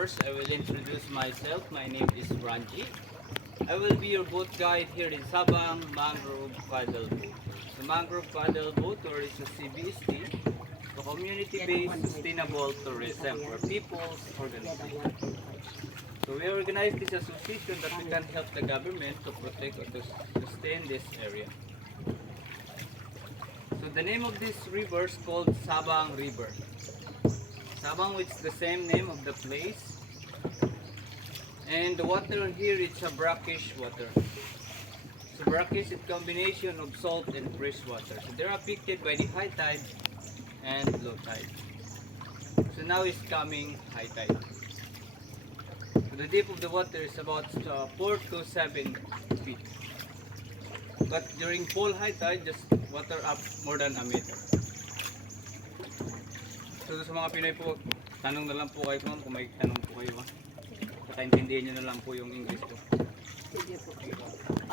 First, I will introduce myself. My name is Ranji. I will be your boat guide here in Sabang Mangrove Paddle Boat. The Mangrove Paddle Boat Tour is a CBST, the Community-Based Sustainable Tourism or People's Organization. So we organize this association that we can help the government to protect or to sustain this area. So the name of this river is called Sabang River. Sabang, which is the same name of the place. And the water here is a brackish water. So brackish is a combination of salt and fresh water. So they're affected by the high tide and low tide. So now is coming high tide. So the depth of the water is about 4 to 7 feet. But during full high tide, just water up more than a meter. So sa mga Pinoy po, tanong na lang po kayo kung may tanong po kayo. Kakaintindihan nyo na lang po yung English po.